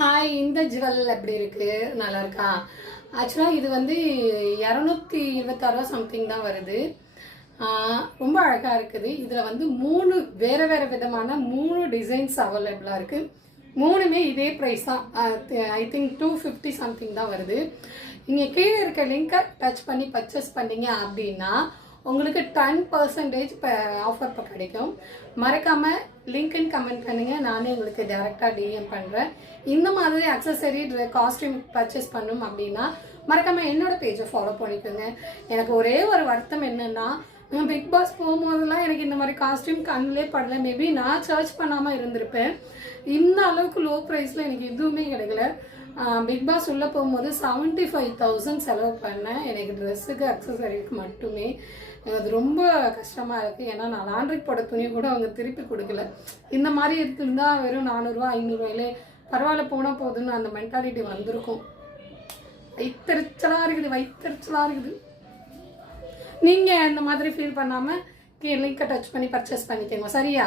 Hi, இந்த jewel எப்படி இருக்கு? நல்லா இருக்கா? ஆக்சுவலாக இது வந்து 226 சம்திங் தான் வருது. ரொம்ப அழகாக இருக்குது. இதில் வந்து 3 வேறு வேறு விதமான 3 டிசைன்ஸ் அவைலபிளாக இருக்குது. 3மே இதே ப்ரைஸ் தான். ஐ திங்க் 250 சம்திங் தான் வருது. நீங்கள் கீழே இருக்க லிங்கை டச் பண்ணி பர்ச்சேஸ் பண்ணீங்க அப்படின்னா உங்களுக்கு 10% இப்போ ஆஃபர் இப்போ கிடைக்கும். மறக்காமல் லிங்க்னு கமெண்ட் பண்ணுங்கள். நானே உங்களுக்கு டேரெக்டாக டிஎம் பண்ணுறேன். இந்த மாதிரி அக்சசரி காஸ்டியூம் பர்ச்சேஸ் பண்ணணும் அப்படின்னா மறக்காமல் என்னோட பேஜை ஃபாலோ பண்ணிக்கோங்க. எனக்கு ஒரே ஒரு வருத்தம் என்னென்னா, பிக் பாஸ் போகும்போதெல்லாம் எனக்கு இந்த மாதிரி காஸ்டியூம் கண்ணிலே படலை. மேபி நான் சர்ச் பண்ணாமல் இருந்திருப்பேன். இந்த அளவுக்கு லோ ப்ரைஸில் எனக்கு எதுவுமே கிடைக்கல. பிக் பாஸ் உள்ளே போகும்போது 75,000 செலவு பண்ணேன் எனக்கு ட்ரெஸ்ஸுக்கு அக்சசரிக்கு மட்டுமே. அது ரொம்ப கஷ்டமாக இருக்குது. ஏன்னா நான் லாண்ட்ரி போட துணி கூட அவங்க திருப்பி கொடுக்கல. இந்த மாதிரி இருந்தால் வெறும் 400 500 பரவாயில்ல போனால் போதுன்னு அந்த மென்டாலிட்டி வந்திருக்கும். வயிற்றுச்சலாக இருக்குது. நீங்கள் இந்த மாதிரி ஃபீல் பண்ணாமல் லிங்கை டச் பண்ணி பர்ச்சேஸ் பண்ணிக்கோங்க. சரியா?